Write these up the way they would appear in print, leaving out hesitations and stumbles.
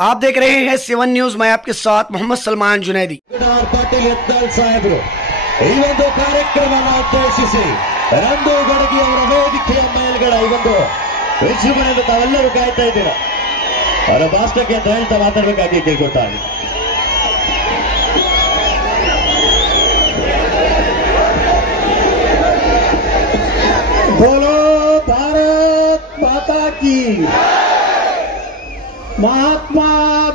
आप देख रहे हैं सेवन न्यूज। मैं आपके साथ मोहम्मद सलमान जुनैदी। पाटिल यत्नाಳ್ ಸಾಹೇಬರು ಈ ಒಂದು ಕಾರ್ಯಕ್ರಮವನ್ನು ಉದ್ದೇಶಿಸಿ ರಂದು ಗಡಗಿ ಅವರ ವೇದಿಕೆಯ ಮೇಲ್ಗಡೆ ಈ ಒಂದು ವಿಜೃಂಭಣೆಯಿಂದ ತಾವೆಲ್ಲರೂ ಕಾಯ್ತಾ ಇದ್ದೀರಾ. ಅವರ ಭಾಷಣಕ್ಕೆ ಅಂತ ಹೇಳ್ತಾ ಮಾತಾಡಬೇಕಾಗಿ ಕೇಳ್ಕೊಳ್ತಾರೆ. बोलो भारत माता की, महात्मा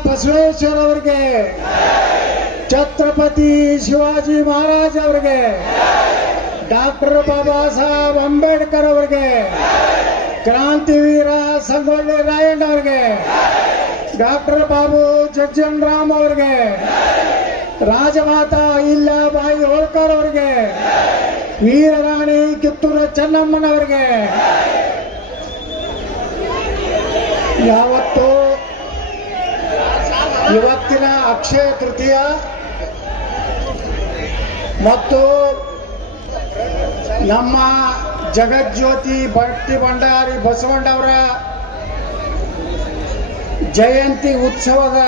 बसवेश्वर ಅವರಿಗೆ, ಛತ್ರಪತಿ ಶಿವಾಜಿ ಮಹಾರಾಜ್ ಅವರಿಗೆ, ಡಾಕ್ಟರ್ ಬಾಬಾ ಸಾಹೇಬ್ ಅಂಬೇಡ್ಕರ್ ಅವರಿಗೆ, ಕ್ರಾಂತಿವೀರ ಸಂಗೊಳ್ಳಿ ರಾಯಣ್ಣ ಅವರಿಗೆ, ಡಾಕ್ಟರ್ ಬಾಬು ಜಗಜೀವನ್ ರಾಮ್ ಅವರಿಗೆ, ರಾಜಮಾತಾ ಅಹಿಲ್ಯಾಬಾಯಿ ಹೋಳ್ಕರ್ ಅವರಿಗೆ, ವೀರರಾಣಿ ಕಿತ್ತೂರು ಚೆನ್ನಮ್ಮನವರಿಗೆ, ಯಾವತ್ತು ಇವತ್ತಿನ ಅಕ್ಷಯ ತೃತೀಯ ಮತ್ತು ನಮ್ಮ ಜಗಜ್ಯೋತಿ ಭಕ್ತಿ ಭಂಡಾರಿ ಬಸವಣ್ಣವರ ಜಯಂತಿ ಉತ್ಸವದ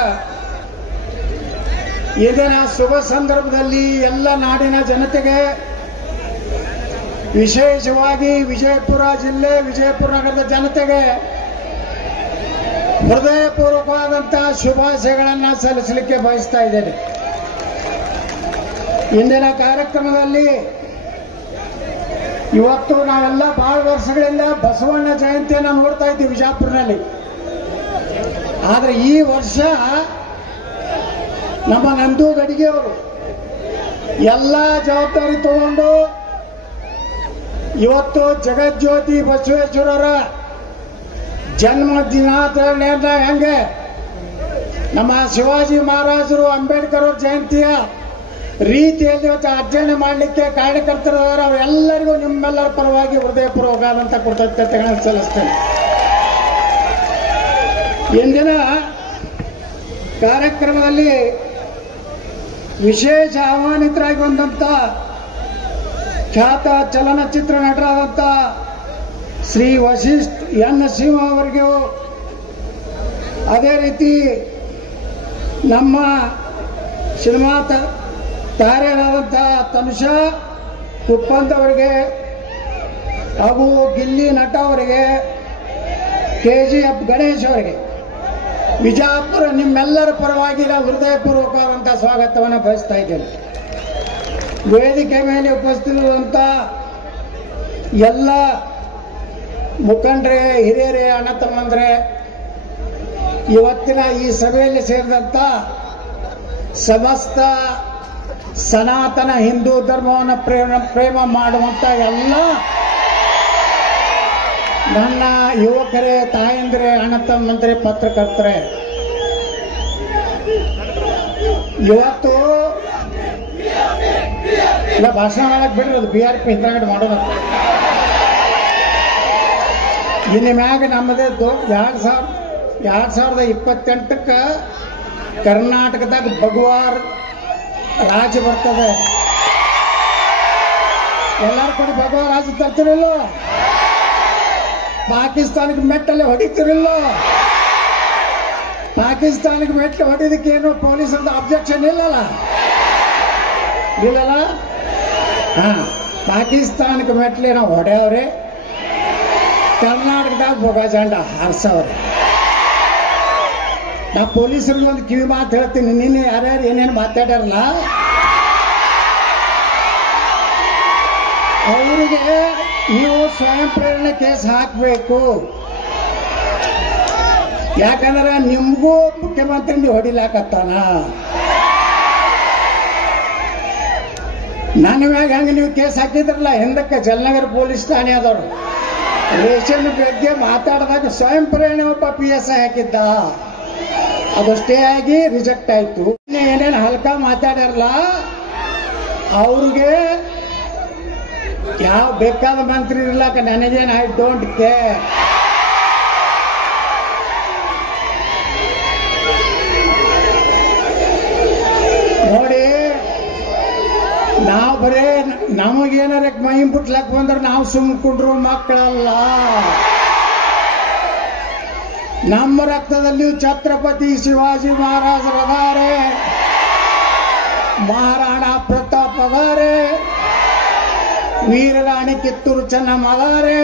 ಇಂದಿನ ಶುಭ ಸಂದರ್ಭದಲ್ಲಿ ಎಲ್ಲ ನಾಡಿನ ಜನತೆಗೆ, ವಿಶೇಷವಾಗಿ ವಿಜಯಪುರ ಜಿಲ್ಲೆ ವಿಜಯಪುರ ನಗರದ ಜನತೆಗೆ ಹೃದಯಪೂರ್ವಕವಾದಂತಹ ಶುಭಾಶಯಗಳನ್ನು ಸಲ್ಲಿಸಲಿಕ್ಕೆ ಬಯಸ್ತಾ ಇದ್ದೇನೆ. ಇಂದಿನ ಕಾರ್ಯಕ್ರಮದಲ್ಲಿ ಇವತ್ತು ನಾವೆಲ್ಲ ಬಹಳ ವರ್ಷಗಳಿಂದ ಬಸವಣ್ಣ ಜಯಂತಿಯನ್ನು ನೋಡ್ತಾ ಇದ್ದೀವಿ ವಿಜಯಪುರನಲ್ಲಿ. ಆದರೆ ಈ ವರ್ಷ ನಮ್ಮ ನಂದು ಗಡಿಗೆ ಅವರು ಎಲ್ಲ ಜವಾಬ್ದಾರಿ ತಗೊಂಡು ಇವತ್ತು ಜಗಜ್ಯೋತಿ ಬಸವೇಶ್ವರರ ಜನ್ಮ ದಿನಾಚರಣೆಯನ್ನ ಹೆಂಗೆ ನಮ್ಮ ಶಿವಾಜಿ ಮಹಾರಾಜರು ಅಂಬೇಡ್ಕರ್ ಅವರ ಜಯಂತಿಯ ರೀತಿಯಲ್ಲಿ ಇವತ್ತು ಆಚರಣೆ ಮಾಡಲಿಕ್ಕೆ ಕಾರ್ಯಕರ್ತರವರು ಅವರೆಲ್ಲರಿಗೂ ನಿಮ್ಮೆಲ್ಲರ ಪರವಾಗಿ ಹೃದಯಪೂರ್ವಕವಾದಂಥ ಕೃತಜ್ಞತೆಗಳನ್ನು ಸಲ್ಲಿಸ್ತೇನೆ. ಇಂದಿನ ಕಾರ್ಯಕ್ರಮದಲ್ಲಿ ವಿಶೇಷ ಆಹ್ವಾನಿತರಾಗಿ ಬಂದಂಥ ಖ್ಯಾತ ಚಲನಚಿತ್ರ ನಟರಾದಂಥ ಶ್ರೀ ವಶಿಷ್ಠ ಎನ್ ಸಿಂಹ ಅವರಿಗೂ, ಅದೇ ರೀತಿ ನಮ್ಮ ಸಿನಿಮಾ ತಾರೆಯರಾದಂಥ ತನುಷಾ ಕುಪ್ಪಂತ್ ಅವರಿಗೆ ಹಾಗೂ ಗಿಲ್ಲಿ ನಟ ಅವರಿಗೆ, KGF ಗಣೇಶ್ ಅವರಿಗೆ ವಿಜಯಪುರ ನಿಮ್ಮೆಲ್ಲರ ಪರವಾಗಿ ನಾವು ಹೃದಯಪೂರ್ವಕವಾದಂಥ ಸ್ವಾಗತವನ್ನು ಬಯಸ್ತಾ ಇದ್ದೇನೆ. ವೇದಿಕೆ ಮೇಲೆ ಉಪಸ್ಥಿತರಿರುವಂಥ ಎಲ್ಲ ಮುಖಂಡರೇ, ಹಿರಿಯರೇ, ಅಣ್ಣ ತಮ್ಮಂದ್ರೆ, ಇವತ್ತಿನ ಈ ಸಭೆಯಲ್ಲಿ ಸೇರಿದಂಥ ಸಮಸ್ತ ಸನಾತನ ಹಿಂದೂ ಧರ್ಮವನ್ನು ಪ್ರೇಮ ಮಾಡುವಂಥ ಎಲ್ಲ ನನ್ನ ಯುವಕರೇ, ತಾಯಂದಿರೇ, ಅಣ್ಣ ತಮ್ಮಂದ್ರೆ, ಪತ್ರಕರ್ತರೇ, ಇವತ್ತು ಇಲ್ಲ ಭಾಷಣ ಮಾಡಕ್ ಬಿಡ್ರಿ, ಅದು BRP ಹಿಂದ್ರಗಡೆ ಮಾಡೋದು. ಇನ್ನು ಮ್ಯಾಗ ನಮ್ಮದೇ 2028ಕ್ಕೆ ಕರ್ನಾಟಕದಾಗ ಭಗವಾರ್ ರಾಜ ಬರ್ತದೆ. ಎಲ್ಲರೂ ಕೂಡ ಭಗವಾನ್ ರಾಜ ತರ್ತಿರಲ್ಲ, ಪಾಕಿಸ್ತಾನಕ್ಕೆ ಮೆಟ್ಟಲ್ಲಿ ಹೊಡಿತಿರಲ್ಲ. ಪಾಕಿಸ್ತಾನಕ್ಕೆ ಮೆಟ್ಟಲು ಹೊಡಿದಕ್ಕೇನು ಪೊಲೀಸರದ ಅಬ್ಜೆಕ್ಷನ್ ಇಲ್ಲಲ್ಲ. ಪಾಕಿಸ್ತಾನಕ್ಕೆ ಮೆಟ್ಲೆ ನಾವು ಹೊಡೆಯವ್ರೆ, ಕರ್ನಾಟಕದಾಗ ಬೊಗಾಜಾಂಡ ಹಾರಿಸವ್ರೆ. ನಾ ಪೊಲೀಸರಿಗೆ ಒಂದು ಕಿವಿ ಮಾತು ಹೇಳ್ತೀನಿ, ನಿನ್ನೆ ಯಾರ್ಯಾರು ಏನೇನು ಮಾತಾಡ್ಯಾರಲ್ಲ ಅವರಿಗೆ ನೀವು ಸ್ವಯಂ ಪ್ರೇರಣೆ ಕೇಸ್ ಹಾಕಬೇಕು. ಯಾಕಂದ್ರೆ ನಿಮ್ಗೂ ಮುಖ್ಯಮಂತ್ರಿ ನೀವು ಹೊಡಿಲಾಕತ್ತಾನ. ನನ್ನ ಮ್ಯಾಗ ಹಂಗೆ ನೀವು ಕೇಸ್ ಹಾಕಿದ್ರಲ್ಲ ಹಿಂದಕ್ಕೆ ಜಲನಗರ ಪೊಲೀಸ್ ಠಾಣೆ ಆದವರು ರೇಷನ್ ಬಗ್ಗೆ ಮಾತಾಡಿದಾಗ ಸ್ವಯಂ ಪ್ರೇರಣೆ ಒಬ್ಬ PSI ಹಾಕಿದ್ದ, ಅದು ಸ್ಟೇ ಆಗಿ ರಿಜೆಕ್ಟ್ ಆಯ್ತು. ಏನೇನು ಹಲ್ಕ ಮಾತಾಡ್ಯಾರಲ್ಲ ಅವ್ರಿಗೆ ಯಾವ ಬೇಕಾದ ಮಂತ್ರಿ ಇರ್ಲಾಕ ನನಗೇನು ಐ ಡೋಂಟ್ ಕೇರ್. ನೋಡಿ, ನಾವು ಬರೇ ನಮಗೇನಾರ ಮೈ ಮುಟ್ಲಕ್ ಬಂದ್ರೆ ನಾವು ಸುಮ್ಕೊಂಡ್ರು ಮಕ್ಕಳಲ್ಲ. ನಮ್ಮ ರಕ್ತದಲ್ಲಿಯೂ ಛತ್ರಪತಿ ಶಿವಾಜಿ ಮಹಾರಾಜರದಾರೆ, ಮಹಾರಾಣಾ ಪ್ರತಾಪ್ ಅದಾರೆ, ವೀರರಾಣಿ ಕಿತ್ತೂರು ಚೆನ್ನಮ್ಮ ಅದಾರೆ,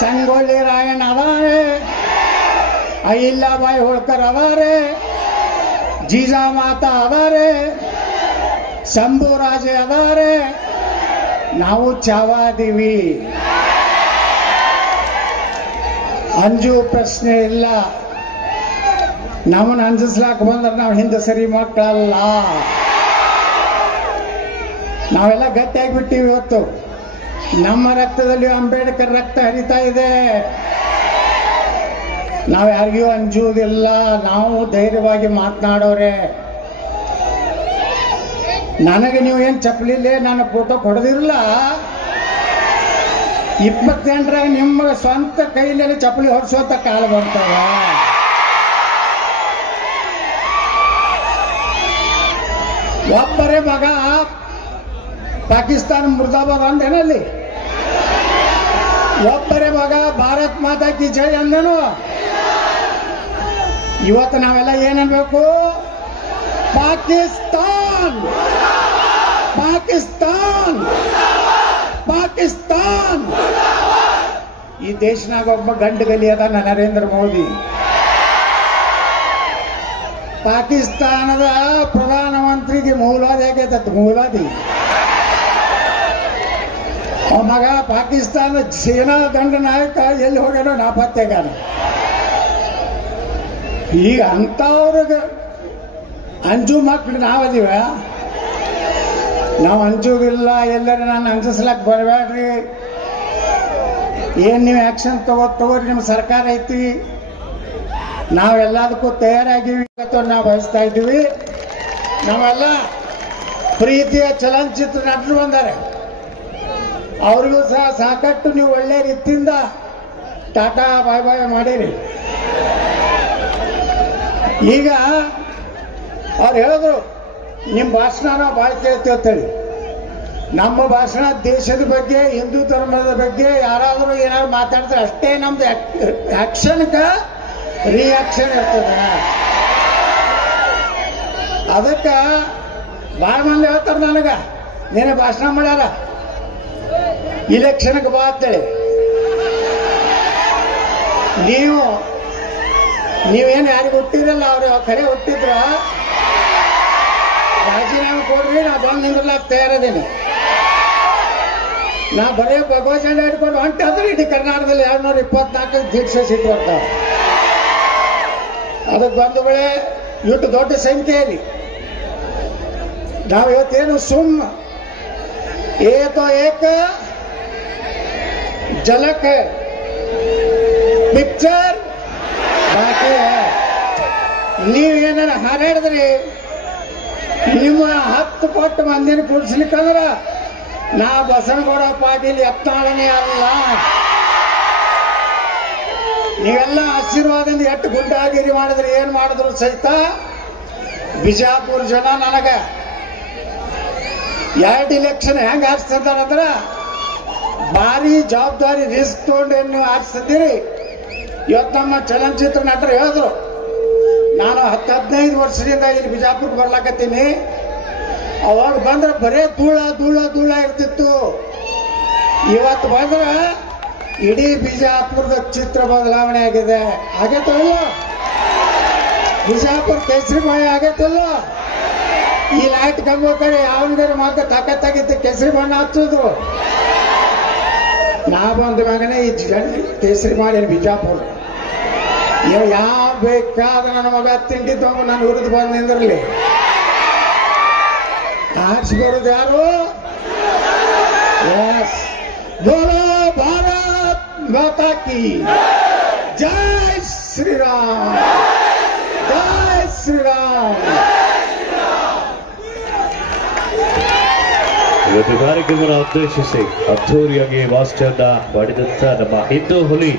ಸಂಗೊಳ್ಳಿ ರಾಯಣ್ಣ ಅದಾರೆ, ಅಹಿಲ್ಯಾಬಾಯಿ ಹೋಳ್ಕರ್ ಅದಾರೆ, ಜೀಜಾಮಾತಾ ಅದಾರೆ, ಶಂಭುರಾಜೆ ಅದಾರೆ, ನಾವು ಚಾವಾದೀವಿ. ಅಂಜು ಪ್ರಶ್ನೆ ಇಲ್ಲ. ನಮ್ಮನ್ನ ಅಂಜಿಸ್ಲಾಕ ಬಂದ್ರೆ ನಾವು ಹಿಂದೆ ಸರಿ ಮಕ್ಕಳಲ್ಲ. ನಾವೆಲ್ಲ ಗಟ್ಟಿಯಾಗಿಬಿಟ್ಟಿವಿ. ಇವತ್ತು ನಮ್ಮ ರಕ್ತದಲ್ಲಿ ಅಂಬೇಡ್ಕರ್ ರಕ್ತ ಹರಿತಾ ಇದೆ. ನಾವು ಯಾರಿಗೂ ಅಂಜುವುದಿಲ್ಲ. ನಾವು ಧೈರ್ಯವಾಗಿ ಮಾತನಾಡೋರೆ. ನನಗೆ ನೀವು ಏನು ಚಪ್ಪಲಿಲ್ಲೇ ನನ್ನ ಫೋಟೋ ಕೊಡದಿರಲ್ಲ. 28ರಾಗ ನಿಮ್ಮ ಸ್ವಂತ ಕೈಯಲ್ಲಿ ಚಪ್ಪಲಿ ಹೊರಿಸೋತ ಕಾಲ ಬರ್ತವ. ಒಬ್ಬರೇ ಮಗ ಪಾಕಿಸ್ತಾನ ಮುರ್ದಾಬಾದ್ ಅಂದೇನಲ್ಲಿ, ಒಬ್ಬರೇ ಮಗ ಭಾರತ್ ಮಾತಾ ಕಿ ಜೈ ಅಂದೇನು. ಇವತ್ತು ನಾವೆಲ್ಲ ಏನನ್ಬೇಕು? ಪಾಕಿಸ್ತಾನ್ ಪಾಕಿಸ್ತಾನ್ ಪಾಕಿಸ್ತಾನ್. ಈ ದೇಶನಾಗ ಒಬ್ಬ ಗಂಡು ಗಲಿ ಅದ, ನರೇಂದ್ರ ಮೋದಿ. ಪಾಕಿಸ್ತಾನದ ಪ್ರಧಾನಮಂತ್ರಿಗೆ ಮೂಲವಾದಿ ಆಗೈತತ್. ಮೂಲವಾದಿ ಅವ ಮಗ ಪಾಕಿಸ್ತಾನ ಸೇನಾ ದಂಡ ನಾಯಕ ಎಲ್ಲಿ ಹೋಗ್ಯಾನೋ ನಾಪತ್ತೆಗಾನ. ಈಗ ಅಂತವ್ರಿಗೆ ಅಂಜು ಮಕ್ಳು ನಾವದೀವ. ನಾವು ಅಂಜುವುದಿಲ್ಲ. ಎಲ್ಲರೂ ನಾನು ಅಂಜಿಸ್ಲಕ್ ಬರಬೇಡ್ರಿ. ಏನ್ ನೀವು ಆಕ್ಷನ್ ತಗೋರಿ, ನಿಮ್ಮ ಸರ್ಕಾರ ಐತಿ. ನಾವೆಲ್ಲದಕ್ಕೂ ತಯಾರಾಗಿವಿ. ನಾವು ಬಯಸ್ತಾ ಇದ್ದೀವಿ. ನಾವೆಲ್ಲ ಪ್ರೀತಿಯ ಚಲನಚಿತ್ರ ನಟರು ಬಂದಾರೆ. ಅವ್ರಿಗೂ ಸಹ ಸಾಕಷ್ಟು ನೀವು ಒಳ್ಳೆ ರೀತಿಯಿಂದ ಟಾಟಾ ಬಾಯ್ ಬಾಯ್ ಮಾಡಿರಿ. ಈಗ ಅವ್ರು ಹೇಳಿದ್ರು ನಿಮ್ಮ ಭಾಷಣ ನಾವು ಭಾಳ ಕೇಳ್ತೀವಿ ಅಂತೇಳಿ. ನಮ್ಮ ಭಾಷಣ ದೇಶದ ಬಗ್ಗೆ, ಹಿಂದೂ ಧರ್ಮದ ಬಗ್ಗೆ ಯಾರಾದರೂ ಏನಾದ್ರು ಮಾತಾಡ್ತಾರೆ ಅಷ್ಟೇ. ನಮ್ದು ಆಕ್ಷನ್ಗೆ ರಿಯಾಕ್ಷನ್ ಇರ್ತದೆ. ಅದಕ್ಕೆ ಭಾಳ ಮಂದಿ ಹೇಳ್ತಾರೆ ನನಗ, ನೀನೇ ಭಾಷಣ ಮಾಡ್ಯಾರ ಇಲೆಕ್ಷನ್ಗೆ ಬಾ ಅಂತೇಳಿ. ನೀವೇನು ಯಾರಿಗೆ ಹುಟ್ಟಿರಲ್ಲ, ಅವ್ರು ಕರೆ ಹುಟ್ಟಿದ್ರ ರಾಜೀನಾಮೆ ಕೊಡ್ರಿ, ನಾ ಬಂದು ನಿಂದ್ರಲಾಕ ತಯಾರದೀನಿ. ನಾ ಬರೀ ಭಗವತ್ ಜಂಡ ಹಿಡ್ಕೊಂಡು ಹೊಂಟಾದ್ರೆ ಇಡೀ ಕರ್ನಾಟಕದಲ್ಲಿ 224 ದೀಕ್ಷೆ ಸೀಟ್ ಬರ್ತಾವ. ಅದಕ್ಕೆ ಬಂದು ಬೆಳೆ ಇಟ್ಟು ದೊಡ್ಡ ಸಂಖ್ಯೆಯಲ್ಲಿ ನಾವು ಇವತ್ತೇನು ಸುಮ್ ಏತೋ ಏಕ झलक है, ಪಿಕ್ಚರ್ ಬಾಕಿ. ನೀವೇನ ಹಾರಾಡಿದ್ರಿ ನಿಮ್ಮ 10 ಪಟ್ಟು ಮಂದಿನ ಕೂಡಿಸ್ಲಿಕ್ಕಂದ್ರ ನಾ ಬಸನಗೌಡ ಪಾಟೀಲ್ ಯತ್ನಾಳನೇ ಅಲ್ಲ. ನೀವೆಲ್ಲ ಆಶೀರ್ವಾದದಿಂದ ಎಷ್ಟು ಗುಡ್ಡಾಗಿರಿ ಮಾಡಿದ್ರೆ ಏನ್ ಮಾಡಿದ್ರು ಸಹಿತ ಬಿಜಾಪುರ ಜನ ನನಗ 2 ಇಲೆಕ್ಷನ್ ಹೆಂಗ್ ಆರಿಸ್ತಿರ್ತಾರಂದ್ರ ಭಾರಿ ಜವಾಬ್ದಾರಿ ರಿಸ್ಕ್ ತಗೊಂಡು ನೀವು ಆರಿಸ್ತಿದ್ದೀರಿ. ಇವತ್ತು ನಮ್ಮ ಚಲನಚಿತ್ರ ನಟರು ಹೇಳಿದ್ರು, ನಾನು 10-15 ವರ್ಷದಿಂದ ಇಲ್ಲಿ ಬಿಜಾಪುರಕ್ಕೆ ಬರ್ಲಾಕತ್ತೀನಿ. ಅವಾಗ ಬಂದ್ರೆ ಬರೇ ಧೂಳ ಇರ್ತಿತ್ತು. ಇವತ್ತು ಬಂದ್ರೆ ಇಡೀ ಬಿಜಾಪುರದ ಚಿತ್ರ ಬದಲಾವಣೆ ಆಗಿದೆ. ಆಗೈತಲ್ಲ? ಬಿಜಾಪುರ ಕೇಸರಿಮಯ ಆಗೈತಲ್ಲ? ಈ ಲೈಟ್ ಕಂಬ ಕಡೆ ಯಾವನಿಗಾರ ಮಾತ್ರ ತಾಕತ್ತಾಗಿತ್ತು ಕೇಸರಿ ಬಣ್ಣ ಹಚ್ಚೋದು. ನಾ ಬಂದ ಮಗನೇ ಈ ಕೇಸರಿ ಮಾಡಿ ಬಿಜಾಪುರ. ಯಾವ ಬೇಕಾದ ನನ್ನ ಮಗ ತಿಂಡಿದ್ದು ನಾನು ಹುರಿದು ಬಂದು ನಿಂದಿರಲಿ. ಆರ್ಸಿ ಬರೋದು ಯಾರು? ಬೋಲೋ ಭಾರತ್ ಮಾತಾ ಕಿ ಜೈ ಶ್ರೀರಾಮ್, ಜೈ ಶ್ರೀರಾಮ್. ಇವತ್ತು ಕಾರ್ಯಕ್ರಮ ಉದ್ದೇಶಿಸಿ ಅದ್ದೂರಿಯಾಗಿ ವಾಸ್ತವ್ಯ ಮಾಡಿದಂತ ನಮ್ಮ ಹಿಂದೂ ಹುಲಿ